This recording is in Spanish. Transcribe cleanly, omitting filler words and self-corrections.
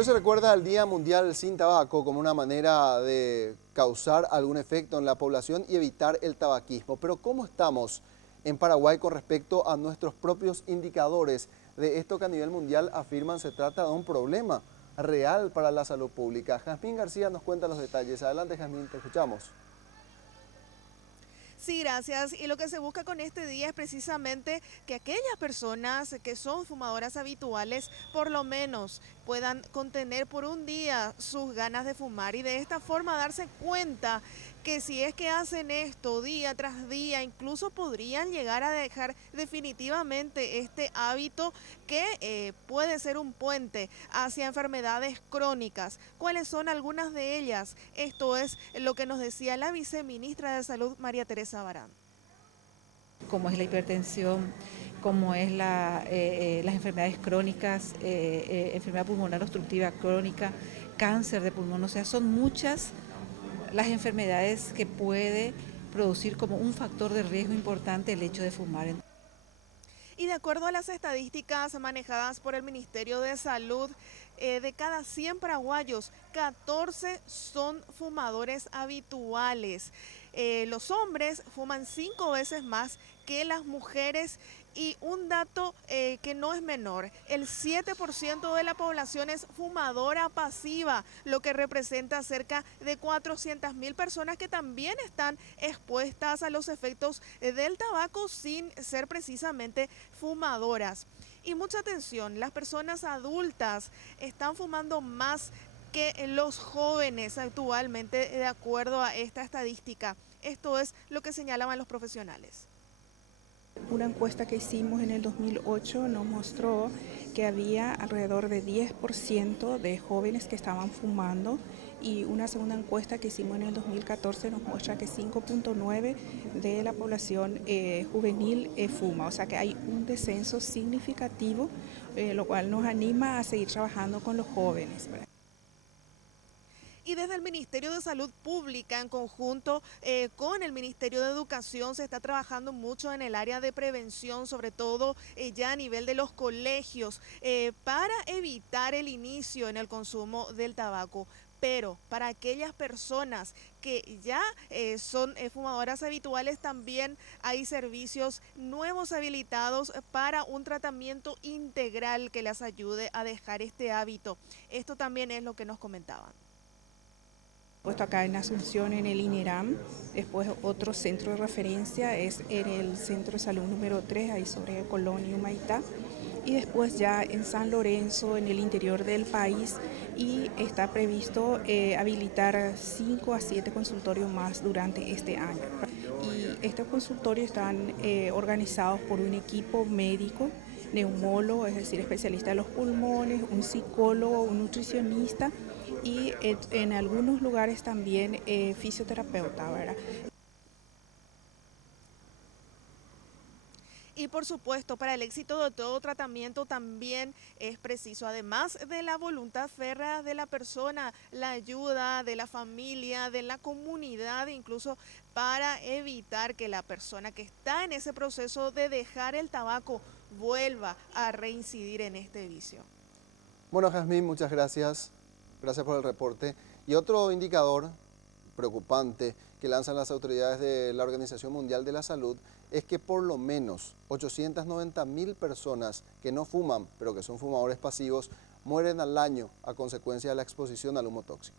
Hoy se recuerda el Día Mundial sin Tabaco como una manera de causar algún efecto en la población y evitar el tabaquismo. Pero ¿cómo estamos en Paraguay con respecto a nuestros propios indicadores de esto que a nivel mundial afirman se trata de un problema real para la salud pública? Jazmín García nos cuenta los detalles. Adelante, Jazmín, te escuchamos. Sí, gracias. Y lo que se busca con este día es precisamente que aquellas personas que son fumadoras habituales por lo menos puedan contener por un día sus ganas de fumar y de esta forma darse cuenta que si es que hacen esto día tras día, incluso podrían llegar a dejar definitivamente este hábito que puede ser un puente hacia enfermedades crónicas. ¿Cuáles son algunas de ellas? Esto es lo que nos decía la viceministra de Salud, María Teresa Barán. Como es la hipertensión, como es las enfermedades crónicas, enfermedad pulmonar obstructiva crónica, cáncer de pulmón, o sea, son muchas las enfermedades que puede producir como un factor de riesgo importante el hecho de fumar. Y de acuerdo a las estadísticas manejadas por el Ministerio de Salud, de cada 100 paraguayos, 14 son fumadores habituales. Los hombres fuman 5 veces más que las mujeres y un dato que no es menor, el 7% de la población es fumadora pasiva, lo que representa cerca de 400.000 personas que también están expuestas a los efectos del tabaco sin ser precisamente fumadoras. Y mucha atención, las personas adultas están fumando más que los jóvenes actualmente, de acuerdo a esta estadística. Esto es lo que señalaban los profesionales. Una encuesta que hicimos en el 2008 nos mostró que había alrededor de 10% de jóvenes que estaban fumando y una segunda encuesta que hicimos en el 2014 nos muestra que 5.9% de la población juvenil fuma, o sea que hay un descenso significativo, lo cual nos anima a seguir trabajando con los jóvenes. Y desde el Ministerio de Salud Pública, en conjunto con el Ministerio de Educación, se está trabajando mucho en el área de prevención, sobre todo ya a nivel de los colegios, para evitar el inicio en el consumo del tabaco. Pero para aquellas personas que ya son fumadoras habituales, también hay servicios nuevos habilitados para un tratamiento integral que les ayude a dejar este hábito. Esto también es lo que nos comentaban. Puesto acá en Asunción en el INERAM, después otro centro de referencia es en el Centro de Salud número 3, ahí sobre Colón y Humaitá, y después ya en San Lorenzo, en el interior del país, y está previsto habilitar 5 a 7 consultorios más durante este año. Y estos consultorios están organizados por un equipo médico, neumólogo, es decir, especialista de los pulmones, un psicólogo, un nutricionista, y en algunos lugares también fisioterapeuta, ¿verdad? Y por supuesto, para el éxito de todo tratamiento también es preciso, además de la voluntad férrea de la persona, la ayuda de la familia, de la comunidad, incluso para evitar que la persona que está en ese proceso de dejar el tabaco vuelva a reincidir en este vicio. Bueno, Jazmín, muchas gracias. Gracias por el reporte. Y otro indicador preocupante que lanzan las autoridades de la Organización Mundial de la Salud es que por lo menos 890.000 personas que no fuman, pero que son fumadores pasivos, mueren al año a consecuencia de la exposición al humo tóxico.